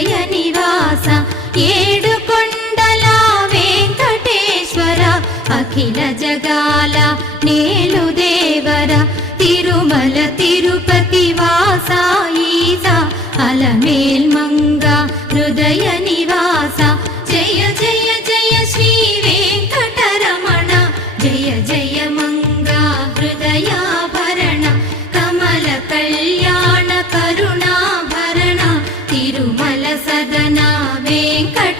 హృదయ నివాస ఏడుకొండల వెంకటేశ్వర అఖిల జగాల నేలు దేవర తిరుమల తిరుపతి వాస ఈసా అలమేల్ మంగ హృదయ నివాస జయ జయ జయ శ్రీ వెంకటరమణ జయ జయ మంగ హృదయాభరణ కమల కళ్యాణ కరుణాభరణ తిరుమల సదన వెంకట